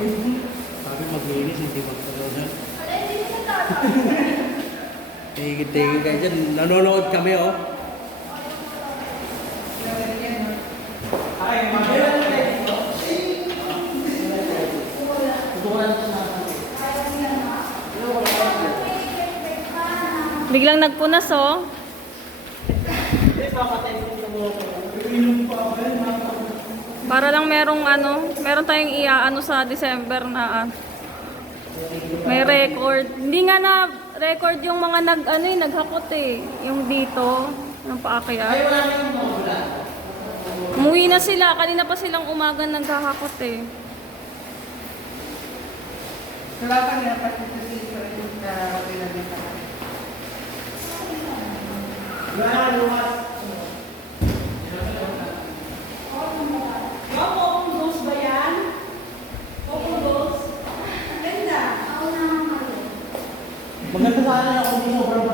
Sabi maglinis, hindi magpagawin. Tigil-tigil kayo dyan. Nanonood kami, oh. Biglang nagpunas, oh. Para lang merong meron tayong iaano sa December na may record. Hindi nga na record yung mga naghakot eh. Yung dito, yung paakyat. Umuwi na sila. Kanina pa silang umaga naghahakot eh. Wala pa nga pati sa dito yung pinagita. Maganda sana ako hindi sobrang